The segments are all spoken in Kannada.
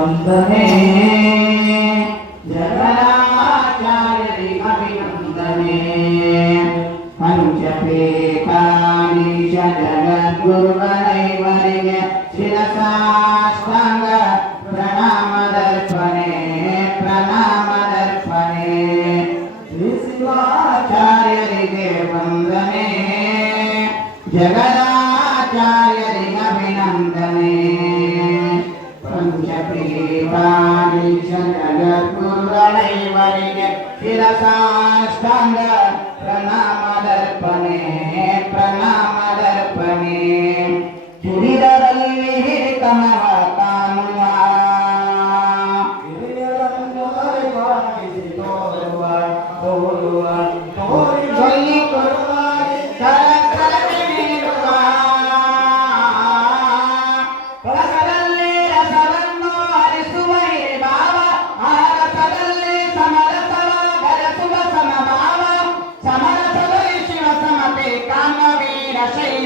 अम्ब है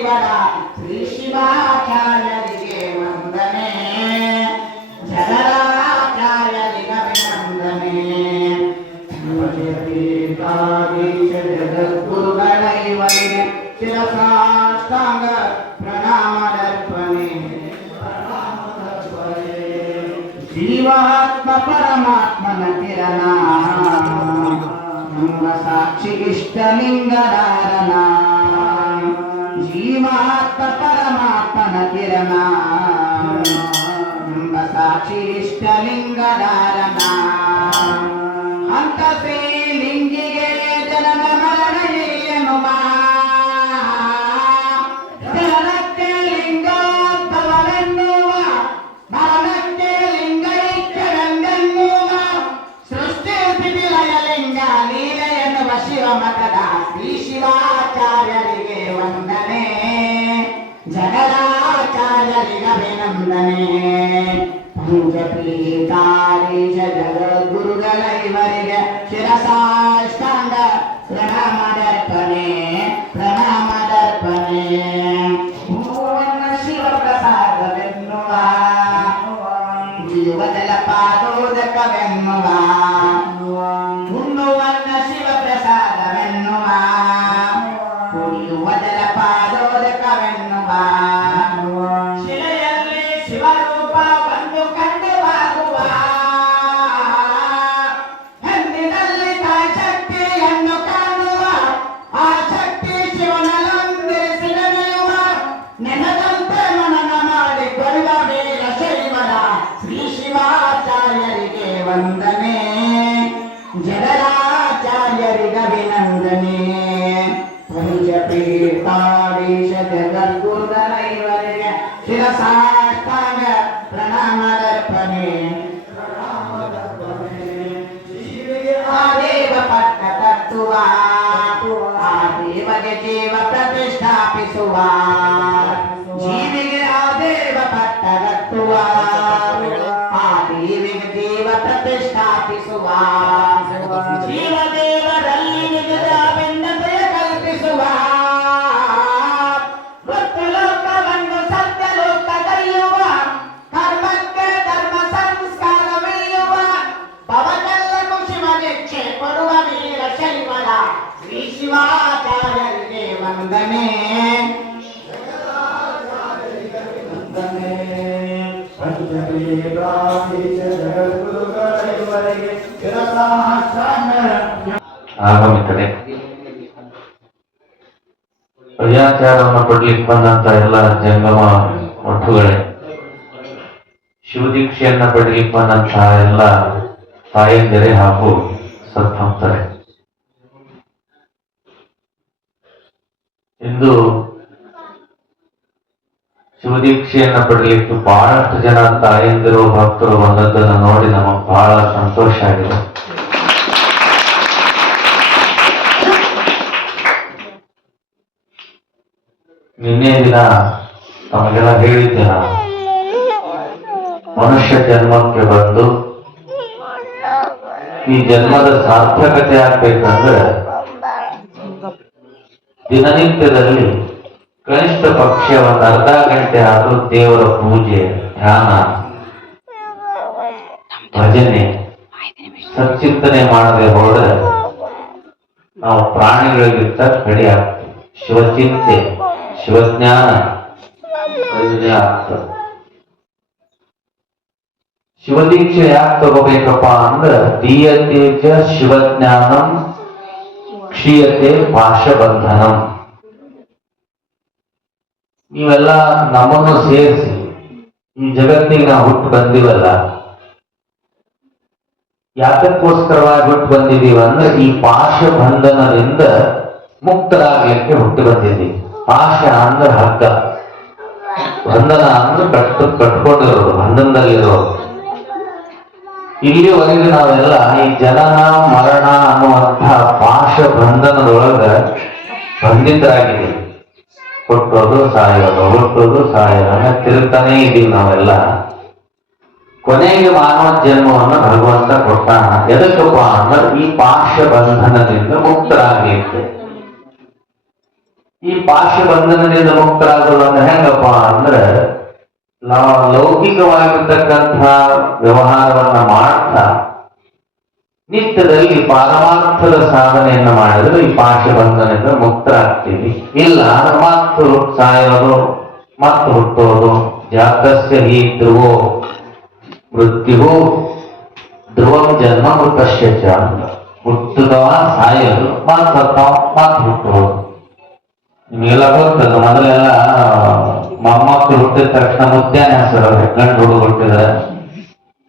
ಶೈವರ ಶ್ರೀ ಶಿವಾಚಾರ್ಯರಿಗೆ ವಂದನೆ ಜಗದಾಚಾರ್ಯರಿಗೆ ಅಭಿನಂದನೆ ಜಗದ್ಗುರುಗಳೈವರಿಗೆ ಶಿರಸಾಷ್ಟಾಂಗ ಪ್ರಣಾಮದರ್ಪಣೆ ಜೀವಾತ್ಮ ಪರಮಾತ್ಮನ ಕಿರಣ ನಮ್ಮ ಸಾಕ್ಷಿ ಇಷ್ಟಲಿಂಗಧಾರಣ భీమాత్మ పరమాత్మన కిరణ సాక్షిష్టలింగ నారణ అంత శ్రీ నందనే. పంచపీతారీష జగద్గురుగలైవరిగ శిరసాష్టాంగ ప్రణామ ईशते तद्गुरुदेवस्य शिरसाष्टाङ्ग प्रणामादर्पणे आदेव पट्टतत्तुवा आदेवगे जीव प्रतिष्ठापिसुवा जीविगे आदेव पट्टतत्तुवा आदेविगे जीव प्रतिष्ठापिसुवा ಆಗಮಿತರೆ ಪ್ರಜಾಚಾರವನ್ನು ಕೊಡ್ಲಿಕ್ಕೆ ಬಂದಂತ ಎಲ್ಲ ಜಂಗಮ ಮಠುಗಳೇ ಶಿವದೀಕ್ಷೆಯನ್ನ ಪಡ್ಲಿಕ್ಕೆ ಬಂದಂತಹ ಎಲ್ಲ ತಾಯಂದಿರೆ ಹಾಗೂ ಸದ್ಭಕ್ತರೆ, ಇಂದು ಶಿವದೀಕ್ಷೆಯನ್ನ ಪಡಲಿಕ್ಕೆ ಬಹಳಷ್ಟು ಜನ ತಾಯಂದಿರು ಭಕ್ತರು ಬಂದದ್ದನ್ನು ನೋಡಿ ನಮಗೆ ಬಹಳ ಸಂತೋಷ ಆಗಿದೆ. ನಿನ್ನೆ ದಿನ ತಮಗೆಲ್ಲ ಹೇಳಿದ್ದೆ ನಾನು. ಮನುಷ್ಯ ಜನ್ಮಕ್ಕೆ ಬಂದು ಈ ಜನ್ಮದ ಸಾರ್ಥಕತೆ ಆಗ್ಬೇಕಂದ್ರೆ ದಿನನಿತ್ಯದಲ್ಲಿ ಕನಿಷ್ಠ ಪಕ್ಷ ಒಂದು ಅರ್ಧ ಗಂಟೆ ಆದರೂ ದೇವರ ಪೂಜೆ, ಧ್ಯಾನ, ಭಜನೆ ಸಚ್ಚಿಂತನೆ ಮಾಡದೆ ಹೋದ್ರೆ ನಾವು ಪ್ರಾಣಿಗಳಿಗಿಂತ ಕಡಿ ಆಗ್ತೀವಿ. ಶಿವಚಿಂತೆ, ಶಿವಜ್ಞಾನ, ಪ್ರಯೋಜನ ಆಗ್ತದೆ. ಶಿವದೀಕ್ಷೆ ಯಾಕೆ ತಗೋಬೇಕಪ್ಪ ಅಂದ್ರೆ ದೀಯತೆ ಚ ಶಿವಜ್ಞಾನಂ, ಕ್ಷೀಯತೆ ಪಾಶಬಂಧನಂ. ನೀವೆಲ್ಲ ನಮ್ಮನ್ನು ಸೇರಿಸಿ, ಈ ಜಗತ್ತಿಗೆ ನಾವು ಹುಟ್ಟು ಬಂದಿವಲ್ಲ? ಯಾತಕ್ಕೋಸ್ಕರವಾಗಿ ಹುಟ್ಟು ಬಂದಿದ್ದೀವಿ ಅಂದ್ರೆ ಈ ಪಾಶ ಬಂಧನದಿಂದ ಮುಕ್ತರಾಗಲಿಕ್ಕೆ ಹುಟ್ಟು ಬಂದಿದ್ದೀವಿ. ಪಾಶ ಅಂದ್ರೆ ಹಗ್ಗ. ಬಂಧನ ಅಂದ್ರೆ ಕಟ್ಟು ಕಟ್ಕೊಂಡಿರೋದು ಬಂಧನದಲ್ಲಿರೋ ಇಲ್ಲಿವರೆಗೆ ನಾವೆಲ್ಲ ಈ ಜನನ, ಮರಣ ಅನ್ನುವಂತಹ ಪಾಶ ಬಂಧನದೊಳಗ ಬಂಧಿತರಾಗಿದ್ದೀವಿ ಹುಟ್ಟೋದು ಸಾಯೋದು ಹುಟ್ಟೋದು ಸಾಯೋದು ತಿರುತ್ತಾನೇ ಇದೀವಿ ನಾವೆಲ್ಲ. ಕೊನೆಗೆ ಮಾನವ ಜನ್ಮವನ್ನು ಭಗವಂತ ಕೊಟ್ಟಾನ. ಎದಕ್ಕಪ್ಪ ಅಂದ್ರೆ ಈ ಪಾಶ ಬಂಧನದಿಂದ ಮುಕ್ತರಾಗಲಿಕ್ಕೆ. ಈ ಪಾಶ ಬಂಧನದಿಂದ ಮುಕ್ತರಾಗೋದು ಅಂದ್ರೆ ಹೆಂಗಪ್ಪ ಅಂದ್ರೆ ನಾವು ಲೌಕಿಕವಾಗಿರ್ತಕ್ಕಂತಹ ವ್ಯವಹಾರವನ್ನ ಮಾಡ್ತಾ ನಿತ್ಯದಲ್ಲಿ ಪಾರಮಾರ್ಥದ ಸಾಧನೆಯನ್ನು ಮಾಡಿದ್ರೆ ಈ ಪಾಶ ಬಂಧನದಿಂದ ಮುಕ್ತರಾಗ್ತೀವಿ. ಇಲ್ಲ ಮತ್ತು ಸಾಯೋದು ಮತ್ತು ಹುಟ್ಟೋದು ಜಾತಸ್ಯ ಧ್ರುವೋ ಮೃತ್ಯು ಧ್ರುವಂ ಜನ್ಮ ಮೃತಸ್ಯ ಚ. ಹುಟ್ಟುದವ ಸಾಯೋದು ಮತ್ತು ಮತ್ತು ಹುಟ್ಟೋದು ನಿಮಗೆಲ್ಲ ಗೊತ್ತದ ಮೊದಲೆಲ್ಲ ಮೊಮ್ಮಕ್ಕಳು ಹುಟ್ಟಿದ ತಕ್ಷಣ ಮುತ್ಯಾನ ಹೆಸರು ಗಂಡು ಹುಡುಗ ಹುಟ್ಟಿದ್ರೆ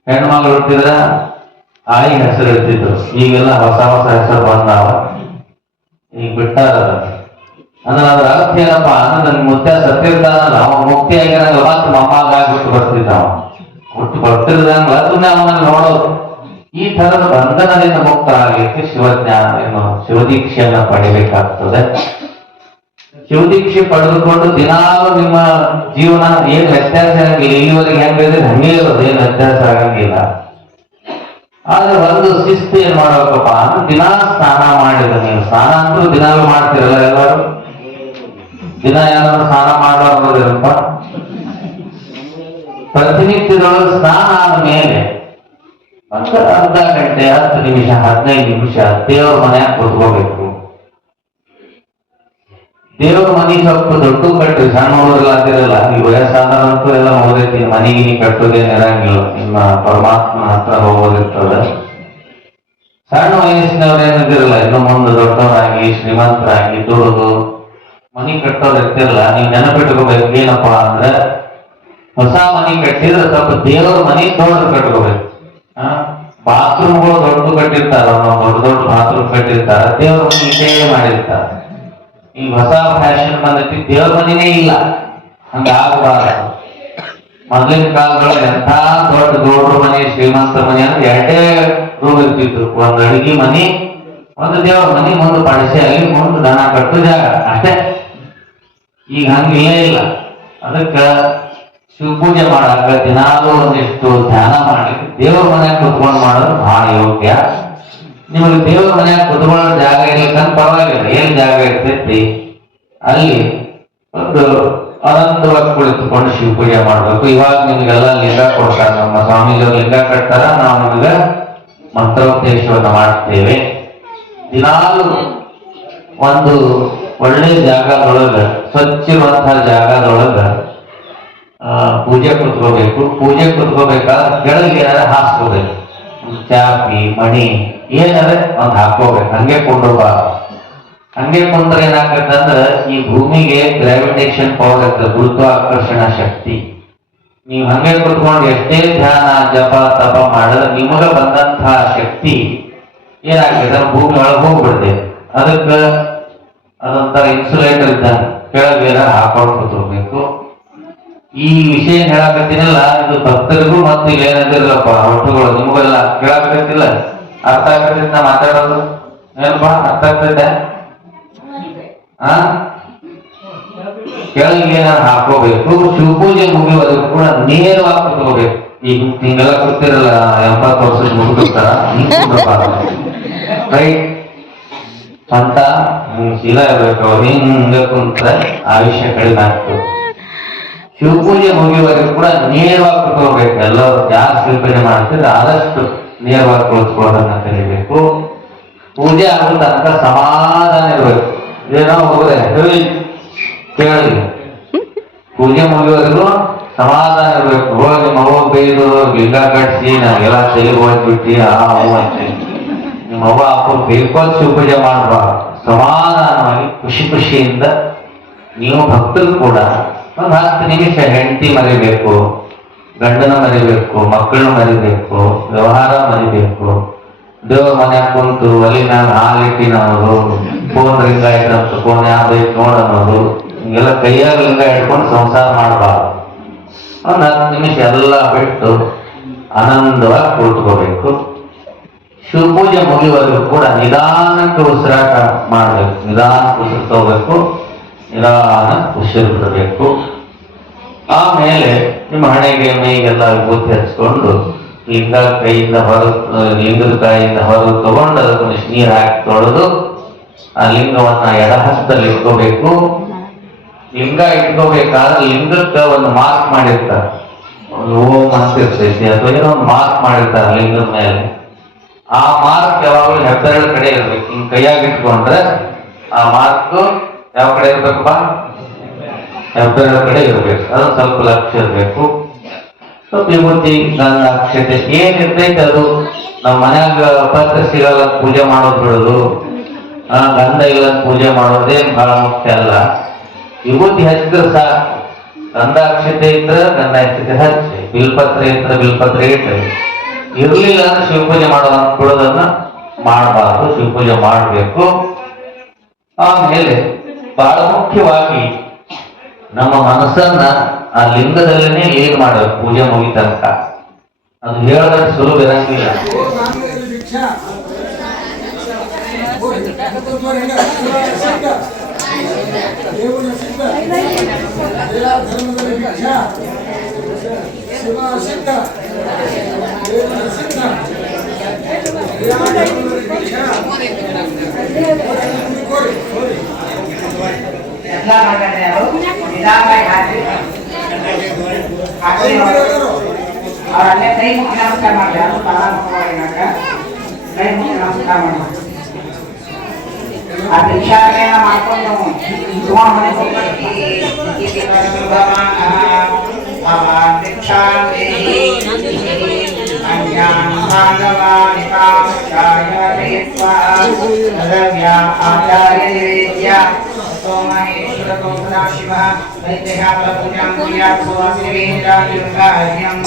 ಹೆಣ್ಮಗಳು ಹುಟ್ಟಿದ್ರೆ ಆಯಿ ಹೆಸರು ಇರ್ತಿದ್ರು ಈಗೆಲ್ಲ ಹೊಸ ಹೊಸ ಹೆಸರು ಬಂದಾವ. ಈಗ ಬಿಟ್ಟಾರ ಅಂದ್ರೆ ಅದ್ರ ಅರ್ಥ ಏನಪ್ಪಾ? ಅಂದ್ರೆ ನನ್ ಮುತ್ಯ ಸತ್ತಿರ್ತಾನಲ್ಲ ಅವ ಮುಕ್ತಿ ಆಗಿರಂಗ ಮತ್ತೆ ಮೊಮ್ಮಗ ಬಿಟ್ಟು ಬರ್ತಿದ್ದ ಅವ. ಬಿಟ್ಟು ಬರ್ತಿರ್ದಂಗ ಅದನ್ನ ಅವನನ್ನ ನೋಡೋದು. ಈ ತರದ ಬಂಧನದಿಂದ ಮುಕ್ತರಾಗಲಿಕ್ಕೆ ಶಿವಜ್ಞಾನ ಏನು ಶಿವದೀಕ್ಷೆಯನ್ನ ಪಡಿಬೇಕಾಗ್ತದೆ. ಶಿವದೀಕ್ಷೆ ಪಡೆದುಕೊಂಡು ದಿನಾಲು ನಿಮ್ಮ ಜೀವನ ಏನ್ ವ್ಯತ್ಯಾಸ ಆಗಂಗಿಲ್ಲ. ಇಲ್ಲಿವರೆಗೆ ಹೆಂಗಿದ್ರೆ ಹಂಗೆ ಇರೋದು, ಏನ್ ವ್ಯತ್ಯಾಸ ಆಗಂಗಿಲ್ಲ. ಆದ್ರೆ ಒಂದು ಶಿಸ್ತು ಏನ್ ಮಾಡ್ಬೇಕಪ್ಪ? ಅಂದ್ರೆ ದಿನಾ ಸ್ನಾನ ಮಾಡಿದ್ರೆ ನೀವು ಸ್ನಾನ ಅಂತೂ ದಿನಾಲು ಮಾಡ್ತಿರಲ್ಲ ಎಲ್ಲರೂ? ದಿನ ಏನಾದ್ರು ಸ್ನಾನ ಮಾಡೋದಿರಪ್ಪ ಪ್ರತಿನಿತ್ಯದೊಳಗೆ ಸ್ನಾನ ಆದ ಮೇಲೆ ಒಂದು ಅರ್ಧ ಗಂಟೆ, ಹತ್ತು ನಿಮಿಷ, ಹದಿನೈದು ನಿಮಿಷ ದೇವ್ರ ಮನ್ಯಾಗ ಕೂತ್ಕೋಬೇಕು. ದೇವ್ರ ಮನಿ ಸ್ವಲ್ಪ ದೊಡ್ಡ ಕಟ್ಟಿ, ಸಣ್ಣ ಹುಡುಗರೆಲ್ಲ ಅಂತಿರಲ್ಲ, ಈ ವಯಸ್ಸಾದವರಂತೂ ಎಲ್ಲ ಹೋಗೈತಿ ಮನೆಗೆ ಕಟ್ಟೋದೇನ್ ಇರಂಗಿಲ್ಲ ನಿಮ್ಮ ಪರಮಾತ್ಮ ಹತ್ರ ಹೋಗೋದಿರ್ತದ. ಸಣ್ಣ ವಯಸ್ಸಿನವ್ರು ಏನಿದಿರಲ್ಲ ಇನ್ನು ಮುಂದೆ ದೊಡ್ಡವರಾಗಿ, ಶ್ರೀಮಂತರಾಗಿ ದುಡಿದು ಮನಿ ಕಟ್ಟೋದು ಇರ್ತಿರಲ್ಲ, ನೀವು ನೆನಪಿಟ್ಕೋಬೇಕು, ಏನಪ್ಪಾ ಅಂದ್ರೆ ಹೊಸ ಮನಿ ಕಟ್ಟಿದ್ರೆ ಸ್ವಲ್ಪ ದೇವರ ಮನಿ ದೊಡ್ಡ ಕಟ್ಕೋಬೇಕು. ಬಾತ್ರೂಮ್ಗಳು ದೊಡ್ಡ ಕಟ್ಟಿರ್ತಾರ ದೊಡ್ಡ ದೊಡ್ಡ ಬಾತ್ರೂಮ್ ಕಟ್ಟಿರ್ತಾರ, ದೇವರ ಮನಿ ಇದೇ ಮಾಡಿರ್ತಾರ. ಈ ಹೊಸ ಫ್ಯಾಷನ್ ಬಂದೈತಿ, ದೇವ್ರ ಮನಿನೇ ಇಲ್ಲ, ಹಂಗ ಆಗಬಾರದು. ಮೊದಲಿನ ಕಾಲದೊಳಗೆ ಎಂತ ದೊಡ್ಡ ಗೌಡ್ರ ಮನೆ, ಶ್ರೀಮಂತ ಮನೆ ಅಂದ್ರೆ ಎರಡೇ ರೂಮ್ ಇರ್ತಿದ್ರು. ಒಂದು ಅಡಿಗೆ ಮನಿ, ಒಂದು ದೇವ್ರ ಮನಿ, ಒಂದು ಪಡಿಸಿ ಅಲ್ಲಿ ಮುಂದೆ ದನ ಕಟ್ಟು ಜಾಗ. ಅಷ್ಟೇ. ಈಗ ಹಂಗಿಲ್ಲೇ ಇಲ್ಲ. ಅದಕ್ಕ ಶಿವಪೂಜೆ ಮಾಡಾಕ ದಿನಾಲೂ ಒಂದಿಷ್ಟು ಧ್ಯಾನ ಮಾಡಿ, ದೇವರ ಮನ್ಯಾಗ ಕುತ್ಕೊಂಡು ಮಾಡೋದು ಬಹಳ ಯೋಗ್ಯ. ನಿಮಗೆ ದೇವರ ಮನ್ಯಾಗ ಕುತ್ಕೊಳ್ಳೋ ಜಾಗ ಇರ್ಲಿಕ್ಕಂತ ಪರವಾಗಿಲ್ಲ. ಏನ್ ಜಾಗ ಇರ್ತೈತಿ? ಅಲ್ಲಿ ಒಂದು ಅನಂತವಾಗಿ ಕುಳಿತುಕೊಂಡು ಶಿವಪೂಜೆ ಮಾಡ್ಬೇಕು. ಇವಾಗ ನಿಮ್ಗೆಲ್ಲ ಲಿಂಗ ಕೊಡ್ತಾರ. ನಮ್ಮ ಸ್ವಾಮೀಜಿಯವ್ರು ಲಿಂಗ ಕಟ್ತಾರ ನಾವು ನಿಮ್ಗೆ ಮಂತ್ರೋಪದೇಶವನ್ನು ಮಾಡ್ತೇವೆ. ದಿನಾಲು ಒಂದು ಒಳ್ಳೆ ಜಾಗದೊಳಗ ಸ್ವಚ್ಛ ಇರುವಂತಹ ಜಾಗದೊಳಗ ಪೂಜೆ ಕುತ್ಕೋಬೇಕು. ಪೂಜೆ ಕುತ್ಕೋಬೇಕಾದ್ರೆ ಕೆಳಗೆ ಏನಾರ ಹಾಸ್ಕೋಬೇಕು. ಚಾಪಿ ಮಣಿ, ಏನಾರ ಒಂದ್ ಹಾಕೋಬೇಕು ಹಂಗೆ ಕೊಂಡೋಗ್ಬಾರ್ದು ಹಂಗೆ ಕುಂತ್ರೆ ಏನಾಗತ್ತೆ ಈ ಭೂಮಿಗೆ ಗ್ರಾವಿಟೇಷನ್ ಪವರ್ ಇರ್ತದೆ ಗುರುತ್ವಾಕರ್ಷಣ ಶಕ್ತಿ. ನೀವು ಹಂಗೆ ಕುತ್ಕೊಂಡು ಎಷ್ಟೇ ಧ್ಯಾನ, ಜಪ, ತಪ ಮಾಡಿದ್ರೆ ನಿಮಗೆ ಬಂದಂತಹ ಶಕ್ತಿ ಏನಾಗ್ತದೆ ಭೂಮಿ ಒಳಗೆ ಹೋಗ್ಬಿಡ್ತೇವೆ ಅದಕ್ಕೆ ಅದೊಂಥರ ಇನ್ಸುಲೇಟರ್ ಇದ್ದಂಗೆ ಕೆಳಗೆ ಏನಾರ ಹಾಕೊಂಡು ಕೂತ್ಕೋಬೇಕು ಈ ವಿಷಯ ಹೇಳಕತ್ತೀನಲ್ಲ ಇದು ಭಕ್ತರಿಗೂ ಮತ್ತು ಇಲ್ಲಿ ಏನಂದಿರಲ್ಲಪ್ಪ ಒಟ್ಟುಗಳು ನಿಮಗೆಲ್ಲ ಕೇಳಕತ್ತಿಲ್ಲ. ಅರ್ಥ ಆಗತ್ತೈತಿ ನಾ ಮಾತಾಡೋದು? ಏನಪ್ಪ, ಅರ್ಥ ಆಗ್ತೈತೆ? ಹಾ ಕೆಳಗೆ ಹಾಕೋಬೇಕು, ಶಿವಪೂಜೆ ಮುಗಿಯೋದಕ್ಕೆ ಕೂಡ ನೇರವಾಗಿ ಕುತ್ಕೋಬೇಕು. ಈಗ ಹಿಂಗೆಲ್ಲ ಕೂತಿರಲ್ಲ, ಎಂಬತ್ತು ವರ್ಷದ ಮುಗಿದ ರೈಟ್ ಸ್ವಂತ ಇಲ್ಲ ಇರ್ಬೇಕು ಅವ್ರು ಹಿಂಗೆ ಕುಂತ್ರೆ ಆಯುಷ್ಯ ಕಡಿಮೆ ಆಗ್ತದೆ. ಶಿವಪೂಜೆ ಮುಗಿಯುವಾಗ ಕೂಡ ನೇರವಾಗಿ ಕುತ್ಕೋಬೇಕು ಎಲ್ಲರೂ ಯಾರು ಶಿವಪೂಜೆ ಮಾಡ್ತಿದ್ರೆ ಆದಷ್ಟು ನೇರವಾಗಿ ಕುಳಿತುಕೊಳ್ಳೋದನ್ನ ಕಲಿಬೇಕು. ಪೂಜೆ ಆಗೋ ಅಂತ ಸಮಾಧಾನ ಇರಬೇಕು. ಏನೋ ಹೇಳಿ, ಕೇಳಿ. ಪೂಜೆ ಮುಗಿಯುವಾಗಲೂ ಸಮಾಧಾನ ಇರಬೇಕು. ಹೋಗಿ ಮಗು ಬೈದು ಲಿಂಗ ಕಟ್ಸಿ ನಾವೆಲ್ಲ ತೆಗೆದು ಹೋಗ್ಬಿಟ್ಟು ಆ ಹೂ ಅಂತೆ. ಅವ್ವ ಅಪ್ಪ ಬೇಕೋದ್ ಶಿವಪೂಜೆ ಮಾಡಬಾರ್ದು ಸಮಾಧಾನವಾಗಿ ಖುಷಿ ಖುಷಿಯಿಂದ ನೀವು ಭಕ್ತರು ಕೂಡ ಒಂದು ಹತ್ತು ನಿಮಿಷ ಹೆಂಡತಿ ಮರಿಬೇಕು, ಗಂಡನ ಮರಿಬೇಕು, ಮಕ್ಕಳನ್ನ ಮರಿಬೇಕು, ವ್ಯವಹಾರ ಮರಿಬೇಕು. ದೇವ್ರ ಮನ್ಯಾಗ ಕುಂತು ಅಲ್ಲಿ ನಾನು ಹಾಲಿಟ್ಟಿ ಅನ್ನೋದು ಫೋನ್ ರಿಂಗ ಇಟ್ಟಂತ ಫೋನ್ ಯಾವ್ದೈತೆ ನೋಡನ್ನೋದು ಹಿಂಗೆಲ್ಲ ಕೈಯಾಗ ಲಿಂಗ ಇಟ್ಕೊಂಡು ಸಂಸಾರ ಮಾಡಬಾರ್ದು. ಒಂದು ಹತ್ತು ನಿಮಿಷ ಎಲ್ಲ ಬಿಟ್ಟು ಆನಂದವಾಗಿ ಕುಳಿತುಕೋಬೇಕು. ಶಿವಪೂಜೆ ಮುಗಿಯುವವರೆಗೂ ಕೂಡ ನಿಧಾನಕ್ಕೆ ಉಸಿರಾಟ ಮಾಡಬೇಕು. ನಿಧಾನಕ್ಕೆ ಉಸಿರು ತಗೋಬೇಕು. ನಿಧಾನ ಉಸಿರು ಬಿಡಬೇಕು. ಆಮೇಲೆ ನಿಮ್ಮ ಹಣೆಗೆ ಮೈಗೆಲ್ಲ ಬೂತಿ ಹಚ್ಕೊಂಡು ಲಿಂಗ ಕೈಯಿಂದ ಹೊರ ಲಿಂಗದ ಕೈಯಿಂದ ಹೊರಗೆ ತಗೊಂಡು ಅದಕ್ಕೆ ನೀರು ಹಾಕಿ ತೊಳೆದು ಆ ಲಿಂಗವನ್ನ ಎಡಹಸ್ತದಲ್ಲಿ ಇಟ್ಕೋಬೇಕು. ಲಿಂಗ ಇಟ್ಕೋಬೇಕಾದ್ರೆ ಲಿಂಗಕ್ಕೆ ಒಂದು ಮಾರ್ಕ್ ಮಾಡಿರ್ತಾರೆ. ಒಂದು ಓಂ ಅಂತ ಇರ್ತೈತಿ ಅಥವಾ ಏನೋ ಒಂದು ಮಾರ್ಕ್ ಮಾಡಿರ್ತಾರೆ ಲಿಂಗದ ಮೇಲೆ. ಆ ಮಾರ್ಕ್ ಯಾವಾಗಲೂ ಹೆಬ್ಬೆರಳ ಕಡೆ ಇರಬೇಕು. ಹಿಂಗ್ ಕೈಯಾಗಿಟ್ಕೊಂಡ್ರೆ ಆ ಮಾರ್ಕ್ ಯಾವ ಕಡೆ ಇರ್ಬೇಕಪ್ಪ? ಹೆಬ್ಬೆರಳ ಕಡೆ ಇರ್ಬೇಕು. ಅದು ಸ್ವಲ್ಪ ಲಕ್ಷ್ಯ ಇರಬೇಕು. ವಿಭೂತಿ ನನ್ನ ಅಕ್ಷತೆ ಏನ್ ಇರ್ತೈತೆ ಅದು? ನಮ್ಮ ಮನ್ಯಾಗ ಪತ್ರ ಸಿಗಲ್ಲ ಪೂಜೆ ಮಾಡೋದು ಬಿಡೋದು. ಗಂಧ ಇಲ್ಲ ಪೂಜೆ ಮಾಡೋದೇ ಬಹಳ ಮುಖ್ಯ ಅಲ್ಲ. ವಿಭೂತಿ ಹಚ್ಚಿದ್ರೆ ಸಾಕು. ಗಂಧ ಅಕ್ಷತೆ ಇದ್ರೆ ಗಂಧ ಅಕ್ಷತೆ ಹಚ್ಚಿ. ಬಿಲ್ಪತ್ರೆ ಇದ್ರೆ ಬಿಲ್ಪತ್ರೆ ಇಟ್ರಿ. ಇರ್ಲಿಲ್ಲ ಅಂದ್ರೆ ಶಿವಪೂಜೆ ಮಾಡೋ ಬಿಡೋದನ್ನ ಮಾಡಬಾರ್ದು, ಶಿವಪೂಜೆ ಮಾಡಬೇಕು. ಆಮೇಲೆ ಬಹಳ ಮುಖ್ಯವಾಗಿ ನಮ್ಮ ಮನಸ್ಸನ್ನ ಆ ಲಿಂಗದಲ್ಲೇ ಲೀನ್ ಮಾಡಬೇಕು, ಪೂಜೆ ಮುಗಿತನಕ ಅದು ಹೇಳೋದಕ್ಕೆ ಸುಲಭ ಇರಂಗಿಲ್ಲ. ಎಲ್ಲ ಮಂಡಳಿಯರು ನಿಧಾನವಾಗಿ ಹಾಕಿ ಹಾಕಿ ಅವ್ರು ಅಲ್ಲೇ ಕೈ ಮುಗಿ ನಮಸ್ಕಾರ ಮಾಡಿ ಅದು ಪ್ರಾರಂಭವಾಗಿನಾಗ ಕೈ ಮುಗಿ ನಮಸ್ಕಾರ ಮಾಡಿ ಆ ಭಿಕ್ಷಾಟನೆಯನ್ನ ಮಾಡ್ಕೊಂಡು ममातिक्षान्ति अन्यान् भागवानिकामचार्ययित्वा तदव्या आचार्यनिवेद्या शिवः वैद्यकालपुण्यं कुर्यात् स्वामिवेन्द्रायुक्तार्यं